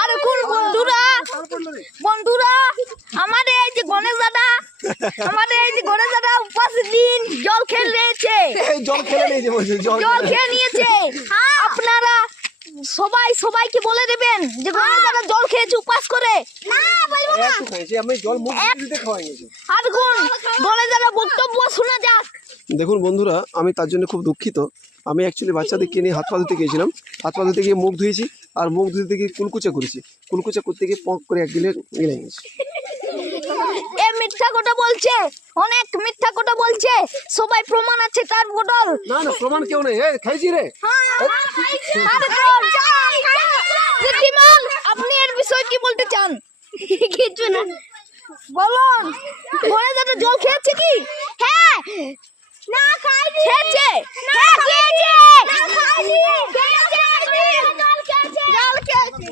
আর কোন বন্ধুরা বন্ধুরা আমাদের এই যে গণেশ দাদা উপস্থিত দিন জল খেয়ে নিয়েছে জল খেয়ে নিয়েছে। আপনারা সবাইকে বলে দেবেন যে গণেশ দাদা জল খেয়েছে উপাস করে। আর কোন গণেশ দাদা বক্তব্য শোনা যাক। দেখুন বন্ধুরা, আমি তার জন্য খুব দুঃখিত। আমি অ্যাকচুয়ালি বাচ্চাদেরকে নিয়ে হাত পা ধুতে গিয়েছিলাম। হাত পা ধুতে গিয়ে মুখ ধুয়েছি, আর মুখ ধুতে গিয়ে কুলকুচা করেছি। কুলকুচা করতে গিয়ে পক করে এক দিলে গেলে গেছে। এ মিথ্যা কথা বলছে, অনেক মিথ্যা কথা বলছে। সবাই প্রমাণ আছে তার বদল। না না, প্রমাণ কেউ নেই। খাইছি রে। বুদ্ধিমান, আপনি এর বিষয়ে কি বলতে চান? কিছু না, বলুন। গণেশ দাদা জল খেয়েছে কি? হ্যাঁ, না খাইনি। খেয়েছে, হ্যাঁ খেয়েছে, না খাইনি। খেয়েছে, জল খেয়েছে, জল খেয়েছে।